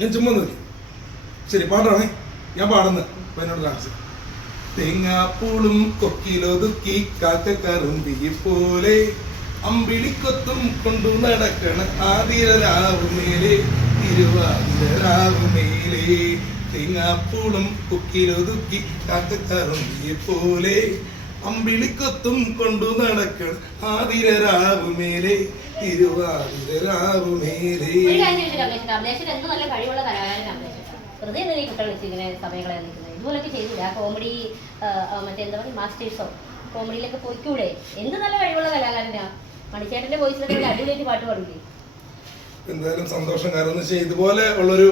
ഞാൻ ചുമ്മാ നോക്കി. ശരി, പാട്ടാണേ. ഞാൻ പാടുന്നത് അപ്പൊ എന്നോട് ഡാൻസ്. തേങ്ങാപ്പൂളും കൊക്കിലൊതുക്കി കാക്കക്കറുമ്പിയെ പോലെ അമ്പിളിക്കൊത്തും കൊണ്ടു നടക്കണ ആതിരാവുമേലെ തിരുവാതിരാവുമേലെ. തേങ്ങാപ്പൂളും കൊക്കിലൊതുക്കി കാക്കക്കറുമ്പിയെ പോലെ അമ്പിളിക്കൊത്തും കൊണ്ടു നടക്കണ ആതിരാവുമേലെ തിരുവാതിരാവുമേലെ. വെറുതെ എന്തെങ്കിലും കുട്ടികൾ വെച്ച് ഇങ്ങനെ സമയങ്ങളെ നിൽക്കുന്നത് ഇതുപോലൊക്കെ ചെയ്തില്ല. കോമഡി മറ്റെന്താ പറയുക മാസ്റ്റേഴ്സോ കോമഡിയിലൊക്കെ പോയിക്കൂടെ? എന്ത് നല്ല കഴിവുള്ള കലാകാരനാ. മണിച്ചേട്ടന്റെ വോയിസിലൊക്കെ അടിപൊളിയായിട്ട് പാട്ട് പാടില്ലേ? എന്തായാലും സന്തോഷം. കാരണം എന്ന് വെച്ചാൽ ഇതുപോലെ ഉള്ളൊരു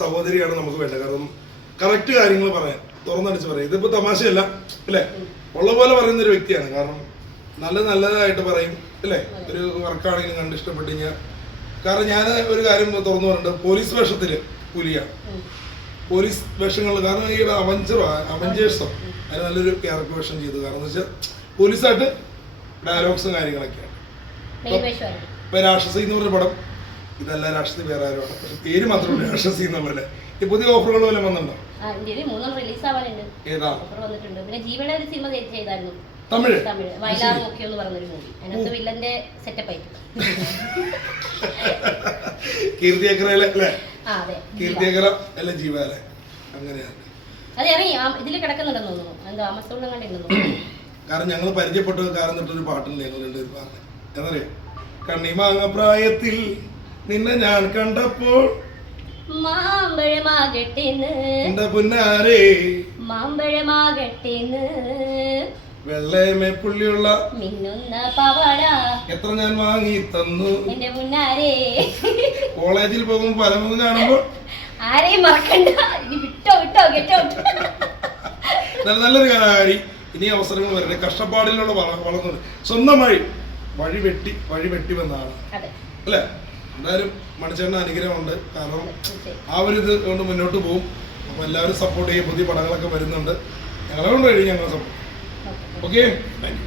സഹോദരിയാണ് നമുക്ക് വേണ്ടത്. കാരണം കറക്റ്റ് കാര്യങ്ങൾ പറയാൻ, തുറന്നടിച്ച് പറയാം. ഇതിപ്പോ തമാശയല്ല അല്ലേ, ഉള്ള പോലെ പറയുന്ന ഒരു വ്യക്തിയാണ്. കാരണം നല്ലതായിട്ട് പറയും അല്ലേ. ഒരു വർക്കാണെങ്കിലും കണ്ട് ഇഷ്ടപ്പെട്ട് കഴിഞ്ഞാൽ, കാരണം ഞാൻ ഒരു കാര്യം തുറന്നു പറഞ്ഞിട്ട്, പോലീസ് വേഷത്തില് പുലിയാണ്. പോലീസ് വേഷങ്ങളിൽ കാരണം ഈ അവഞ്ചേഴ്സോ അതിന് നല്ലൊരു ക്യാരക്ടർ വേഷം ചെയ്തു. കാരണം എന്ന് വെച്ചാൽ പോലീസായിട്ട് ഡയലോഗ്സും കാര്യങ്ങളൊക്കെയാണ്. ഇപ്പൊ രാക്ഷസി എന്ന് പറഞ്ഞ പടം, ഇതല്ല രാക്ഷസി വേറെ ആരും, പക്ഷെ പേര് മാത്രമേ രാക്ഷസി എന്ന പോലെ. ഈ പുതിയ ഓഫറുകൾ വല്ല വന്നിട്ടുണ്ടോ? ഏതാ? തമിഴ് കീർത്തിയക്കരയിലെ അല്ലേ? കീർത്തിയക്കര അല്ല ജീവാലെ അങ്ങനെയാണ്. കാരണം ഞങ്ങൾ പരിചയപ്പെട്ട കാരണം തൊട്ടൊരു പാട്ടുണ്ട് ഞങ്ങൾ രണ്ടുപേരും പറഞ്ഞത്. എന്നറിയാം, കണ്ണിമാങ്ങ പ്രായത്തിൽ നിന്നെ ഞാൻ കണ്ടപ്പോൾ എന്റെ പുന്നാരേ വെള്ളയമേ പുള്ളിയുള്ള മിന്നുന്ന പവട എത്ര ഞാൻ വാങ്ങി തന്നു എന്റെ മുന്നാരേ. കോളേജിൽ പോകുമ്പോ പലമുഖം കാണുമ്പോൾ ആരെയും മറക്കണ്ട. വിട്ടോ ഗെറ്റ് ഔട്ട്. നല്ലൊരു കലാകാരി. ഇനി അവസരങ്ങൾ വരട്ടെ. കഷ്ടപ്പാടിലൂടെ വളർന്നു സ്വന്തമായി വഴി വെട്ടി വന്നതാണ് അല്ലേ. എന്തായാലും മണിച്ചേട്ടന് അനുഗ്രഹമുണ്ട്. കാരണം ആ ഒരു ഇത് കൊണ്ട് മുന്നോട്ട് പോകും. അപ്പൊ എല്ലാവരും സപ്പോർട്ട് ചെയ്യും. പുതിയ പടങ്ങളൊക്കെ വരുന്നുണ്ട്. ഞങ്ങളെ കൊണ്ട് കഴിയും ഞങ്ങളെ സപ്പോർട്ട്. Okay, thank you.